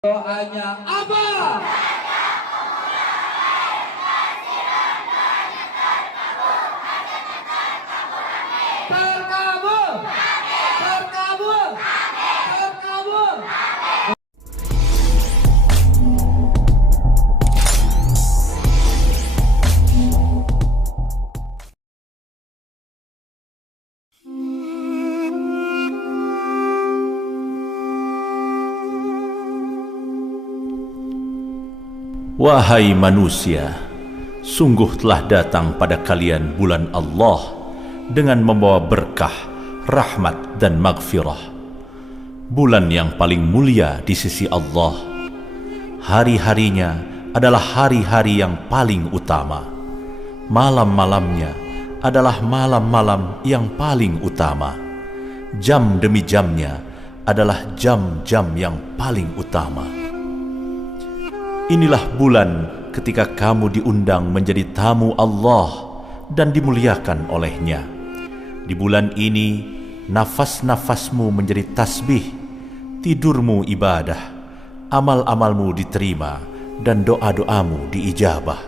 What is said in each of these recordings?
Doanya apa? Terkabul, terkabul, terkabul. Wahai manusia, sungguh telah datang pada kalian bulan Allah dengan membawa berkah, rahmat dan maghfirah. Bulan yang paling mulia di sisi Allah. Hari-harinya adalah hari-hari yang paling utama. Malam-malamnya adalah malam-malam yang paling utama. Jam demi jamnya adalah jam-jam yang paling utama. Inilah bulan ketika kamu diundang menjadi tamu Allah dan dimuliakan olehnya. Di bulan ini, nafas-nafasmu menjadi tasbih, tidurmu ibadah, amal-amalmu diterima, dan doa-doamu diijabah.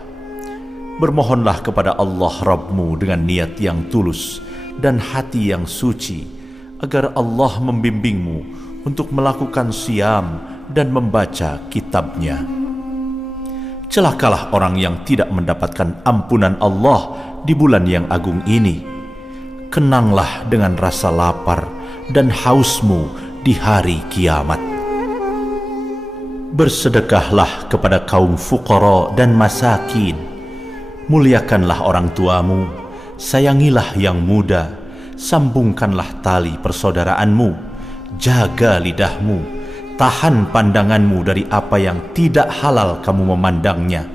Bermohonlah kepada Allah Rabbmu dengan niat yang tulus dan hati yang suci, agar Allah membimbingmu untuk melakukan siam dan membaca kitabnya. Celakalah orang yang tidak mendapatkan ampunan Allah di bulan yang agung ini. Kenanglah dengan rasa lapar dan hausmu di hari kiamat. Bersedekahlah kepada kaum fuqara dan masakin. Muliakanlah orang tuamu, sayangilah yang muda, sambungkanlah tali persaudaraanmu, jaga lidahmu, tahan pandanganmu dari apa yang tidak halal kamu memandangnya,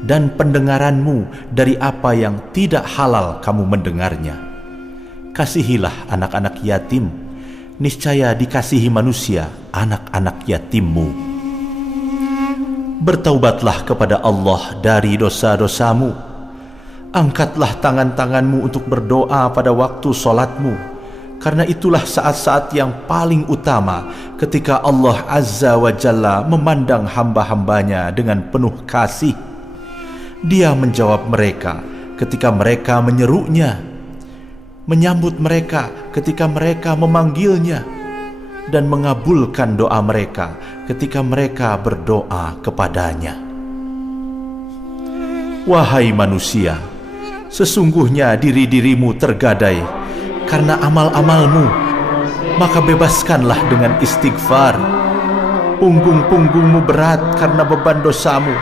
dan pendengaranmu dari apa yang tidak halal kamu mendengarnya. Kasihilah anak-anak yatim, niscaya dikasihi manusia anak-anak yatimmu. Bertaubatlah kepada Allah dari dosa-dosamu. Angkatlah tangan-tanganmu untuk berdoa pada waktu sholatmu, karena itulah saat-saat yang paling utama ketika Allah Azza wa Jalla memandang hamba-hambanya dengan penuh kasih. Dia menjawab mereka ketika mereka menyerunya, menyambut mereka ketika mereka memanggilnya, dan mengabulkan doa mereka ketika mereka berdoa kepadanya. Wahai manusia, sesungguhnya diri-dirimu tergadai karena amal-amalmu, maka bebaskanlah dengan istighfar. Punggung-punggungmu berat karena beban dosamu,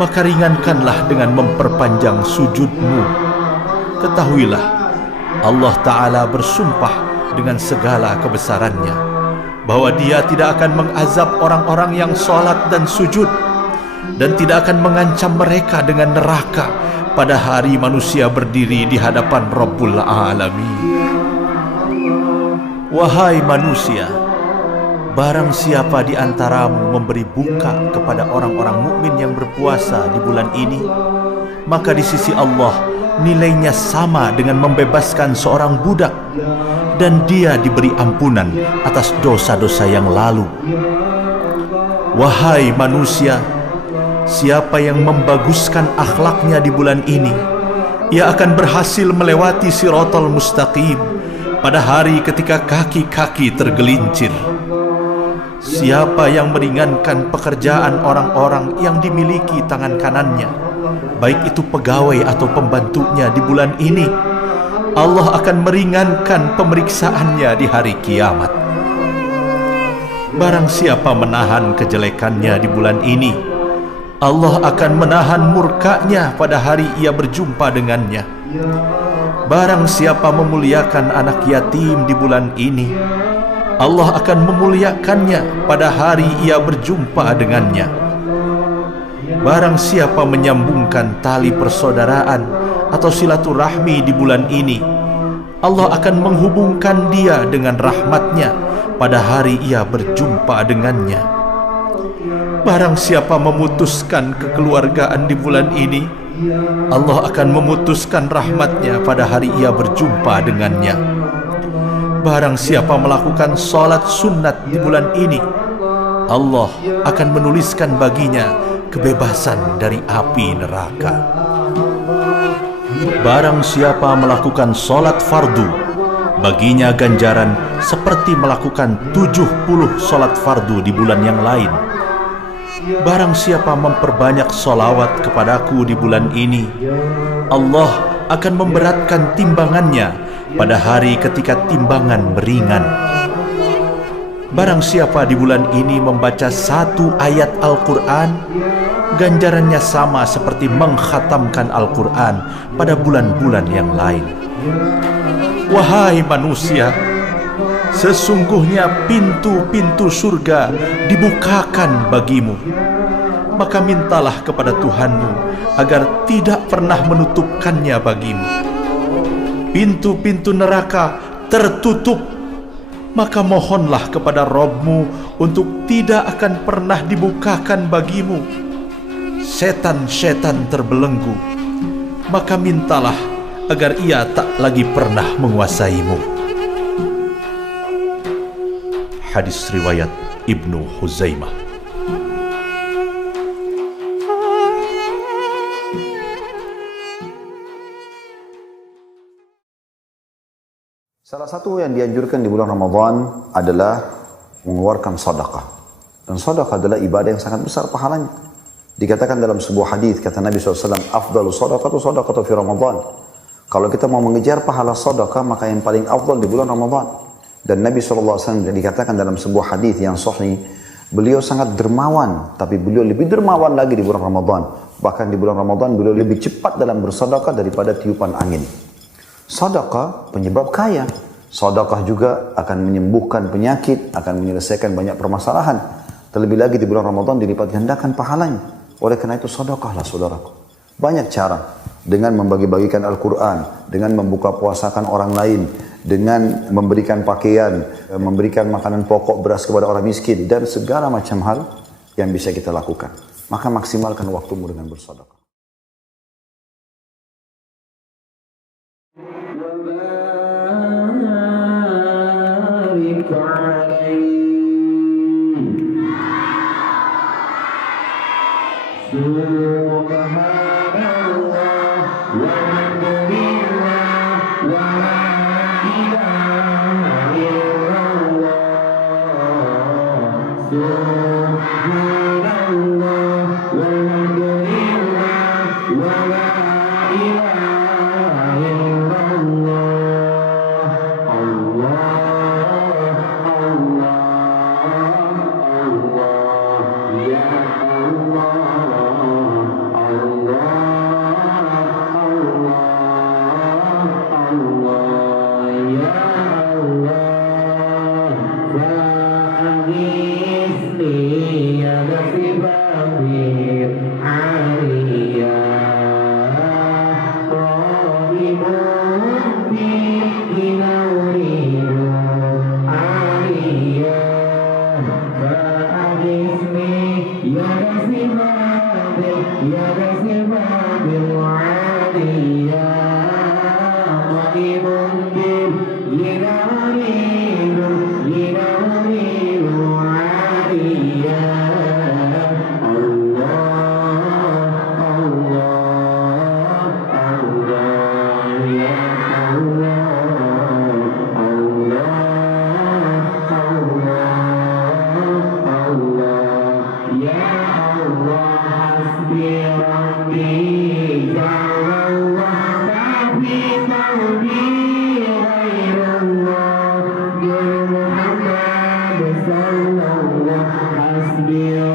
maka ringankanlah dengan memperpanjang sujudmu. Ketahuilah, Allah Ta'ala bersumpah dengan segala kebesarannya bahwa Dia tidak akan mengazab orang-orang yang sholat dan sujud, dan tidak akan mengancam mereka dengan neraka pada hari manusia berdiri di hadapan Rabbul Alamin. Wahai manusia, barang siapa di antaramu memberi buka kepada orang-orang mukmin yang berpuasa di bulan ini, maka di sisi Allah nilainya sama dengan membebaskan seorang budak, dan dia diberi ampunan atas dosa-dosa yang lalu. Wahai manusia, siapa yang membaguskan akhlaknya di bulan ini, ia akan berhasil melewati Shiratal Mustaqim pada hari ketika kaki-kaki tergelincir. Siapa yang meringankan pekerjaan orang-orang yang dimiliki tangan kanannya, baik itu pegawai atau pembantunya di bulan ini, Allah akan meringankan pemeriksaannya di hari kiamat. Barang siapa menahan kejelekannya di bulan ini, Allah akan menahan murkanya pada hari ia berjumpa dengannya. Barang siapa memuliakan anak yatim di bulan ini, Allah akan memuliakannya pada hari ia berjumpa dengannya. Barang siapa menyambungkan tali persaudaraan atau silaturahmi di bulan ini, Allah akan menghubungkan dia dengan rahmatnya pada hari ia berjumpa dengannya. Barang siapa memutuskan kekeluargaan di bulan ini, Allah akan memutuskan rahmatnya pada hari ia berjumpa dengannya. Barang siapa melakukan sholat sunat di bulan ini, Allah akan menuliskan baginya kebebasan dari api neraka. Barang siapa melakukan sholat fardu, baginya ganjaran seperti melakukan 70 sholat fardu di bulan yang lain. Barang siapa memperbanyak sholawat kepadaku di bulan ini, Allah akan memberatkan timbangannya pada hari ketika timbangan beringan. Barang siapa di bulan ini membaca 1 ayat Al-Quran, ganjarannya sama seperti mengkhatamkan Al-Quran pada bulan-bulan yang lain. Wahai manusia, sesungguhnya pintu-pintu surga dibukakan bagimu. Maka mintalah kepada Tuhanmu agar tidak pernah menutupkannya bagimu. Pintu-pintu neraka tertutup, maka mohonlah kepada Rabb-Mu untuk tidak akan pernah dibukakan bagimu. Setan-setan terbelenggu, maka mintalah agar ia tak lagi pernah menguasaimu. Hadis riwayat Ibnu Huzaimah. Salah satu yang dianjurkan di bulan Ramadan adalah mengeluarkan sedekah. Dan sedekah adalah ibadah yang sangat besar pahalanya. Dikatakan dalam sebuah hadis kata Nabi SAW, afdalu sedekatu sedekatu fi Ramadan. Kalau kita mau mengejar pahala sedekah, maka yang paling afdal di bulan Ramadan. Dan Nabi SAW dikatakan dalam sebuah hadis yang sahih, beliau sangat dermawan, tapi beliau lebih dermawan lagi di bulan Ramadan. Bahkan di bulan Ramadan beliau lebih cepat dalam bersedekah daripada tiupan angin. Sedekah penyebab kaya. Sedekah juga akan menyembuhkan penyakit, akan menyelesaikan banyak permasalahan. Terlebih lagi di bulan Ramadan dilipat gandakan pahalanya. Oleh karena itu sedekahlah saudaraku. Banyak cara. Dengan membagi-bagikan Al-Quran, dengan membuka puasakan orang lain, dengan memberikan pakaian, memberikan makanan pokok, beras kepada orang miskin, dan segala macam hal yang bisa kita lakukan. Maka maksimalkan waktumu dengan bersedekah. Hasbi